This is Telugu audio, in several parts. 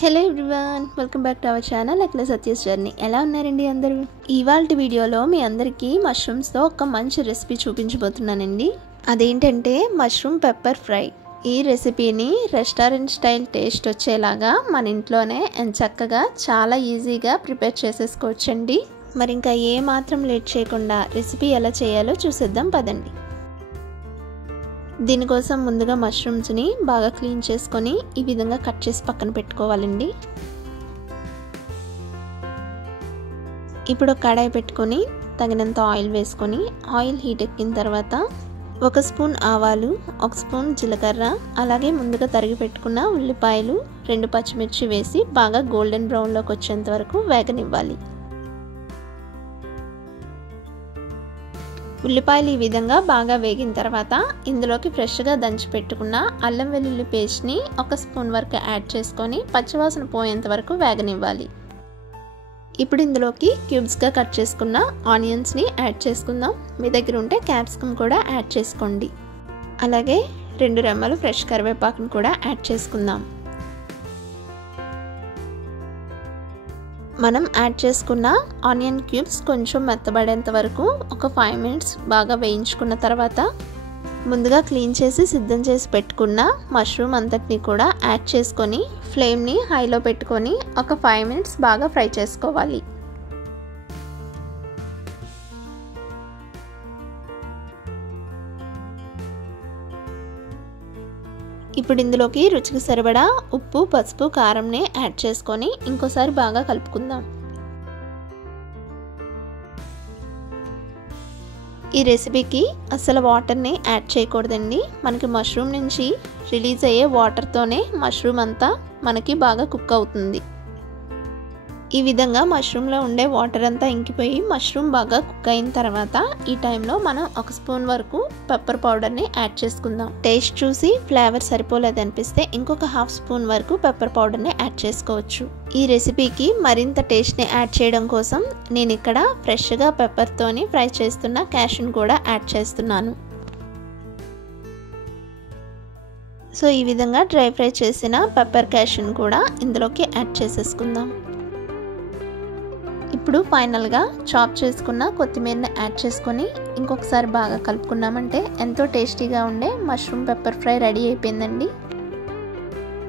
Hello everyone, welcome back to our channel Akhila Satya's journey. ఎలా ఉన్నారండి అందరూ? ఇవాల్టి వీడియోలో మీ అందరికీ మష్రూమ్స్తో ఒక మంచి రెసిపీ చూపించబోతున్నానండి. అదేంటంటే మష్రూమ్ పెప్పర్ ఫ్రై. ఈ రెసిపీని రెస్టారెంట్ స్టైల్ టేస్ట్ వచ్చేలాగా మన ఇంట్లోనే చక్కగా చాలా ఈజీగా ప్రిపేర్ చేసేసుకోవచ్చండి. మరి ఇంకా ఏ మాత్రం లేట్ చేయకుండా రెసిపీ ఎలా చేయాలో చూసేద్దాం పదండి. దీనికోసం ముందుగా మష్రూమ్స్ని బాగా క్లీన్ చేసుకొని ఈ విధంగా కట్ చేసి పక్కన పెట్టుకోవాలండి. ఇప్పుడు కడాయి పెట్టుకొని తగినంత ఆయిల్ వేసుకొని ఆయిల్ హీట్ ఎక్కిన తర్వాత 1 స్పూన్ ఆవాలు, 1 స్పూన్ జీలకర్ర, అలాగే ముందుగా తరిగి పెట్టుకున్న ఉల్లిపాయలు, 2 పచ్చిమిర్చి వేసి బాగా గోల్డెన్ బ్రౌన్లోకి వచ్చేంత వరకు వేగనివ్వాలి. ఉల్లిపాయలు ఈ విధంగా బాగా వేగిన తర్వాత ఇందులోకి ఫ్రెష్గా దంచి పెట్టుకున్న అల్లం వెల్లుల్లి పేస్ట్ని 1 స్పూన్ వరకు యాడ్ చేసుకొని పచ్చివాసన పోయేంత వరకు వేగనివ్వాలి. ఇప్పుడు ఇందులోకి క్యూబ్స్గా కట్ చేసుకున్న ఆనియన్స్ని యాడ్ చేసుకుందాం. మీ దగ్గర ఉంటే క్యాప్సికమ్ కూడా యాడ్ చేసుకోండి. అలాగే 2 రెమ్మలు ఫ్రెష్ కరివేపాకును కూడా యాడ్ చేసుకుందాం. మనం యాడ్ చేసుకున్న ఆనియన్ క్యూబ్స్ కొంచెం మెత్తబడేంత వరకు ఒక 5 మినిట్స్ బాగా వేయించుకున్న తర్వాత ముందుగా క్లీన్ చేసి సిద్ధం చేసి పెట్టుకున్న మష్రూమ్ అంతటిని కూడా యాడ్ చేసుకొని ఫ్లేమ్ని హైలో పెట్టుకొని ఒక 5 మినిట్స్ బాగా ఫ్రై చేసుకోవాలి. ఇప్పుడు ఇందులోకి రుచికి సరిపడా ఉప్పు, పసుపు, కారంని యాడ్ చేసుకొని ఇంకోసారి బాగా కలుపుకుందాం. ఈ రెసిపీకి అసలు వాటర్ని యాడ్ చేయకూడదండి. మనకి మష్రూమ్ నుంచి రిలీజ్ అయ్యే వాటర్తోనే మష్రూమ్ అంతా మనకి బాగా కుక్ అవుతుంది. ఈ విధంగా మష్రూమ్లో ఉండే వాటర్ అంతా ఇంకిపోయి మష్రూమ్ బాగా కుక్ అయిన తర్వాత ఈ టైంలో మనం 1 స్పూన్ వరకు పెప్పర్ పౌడర్ని యాడ్ చేసుకుందాం. టేస్ట్ చూసి ఫ్లేవర్ సరిపోలేదు అనిపిస్తే ఇంకొక 1/2 స్పూన్ వరకు పెప్పర్ పౌడర్ని యాడ్ చేసుకోవచ్చు. ఈ రెసిపీకి మరింత టేస్ట్ని యాడ్ చేయడం కోసం నేను ఇక్కడ ఫ్రెష్గా పెప్పర్తోని ఫ్రై చేస్తున్న క్యాష్యూని కూడా యాడ్ చేస్తున్నాను. సో ఈ విధంగా డ్రై ఫ్రై చేసిన పెప్పర్ క్యాష్యూని కూడా ఇందులోకి యాడ్ చేసేసుకుందాం. ఇప్పుడు ఫైనల్గా చాప్ చేసుకున్న కొత్తిమీరని యాడ్ చేసుకొని ఇంకొకసారి బాగా కలుపుకున్నామంటే ఎంతో టేస్టీగా ఉండే మష్రూమ్ పెప్పర్ ఫ్రై రెడీ అయిపోయిందండి.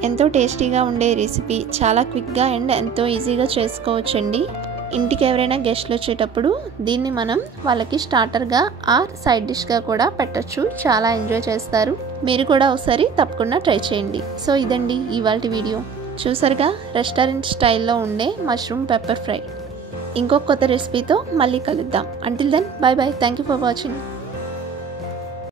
ఎంతో టేస్టీగా ఉండే రెసిపీ చాలా క్విక్గా అండ్ ఎంతో ఈజీగా చేసుకోవచ్చండి. ఇంటికి ఎవరైనా గెస్ట్లు వచ్చేటప్పుడు దీన్ని మనం వాళ్ళకి స్టార్టర్గా ఆర్ సైడ్ డిష్గా కూడా పెట్టచ్చు. చాలా ఎంజాయ్ చేస్తారు. మీరు కూడా ఒకసారి తప్పకుండా ట్రై చేయండి. సో ఇదండి ఇవాల్టి వీడియో. చూసారుగా రెస్టారెంట్ స్టైల్లో ఉండే మష్రూమ్ పెప్పర్ ఫ్రై. ఇంకొక కొత్త రెసిపీతో మళ్ళీ కలుద్దాం. Until then bye bye. Thank you for watching.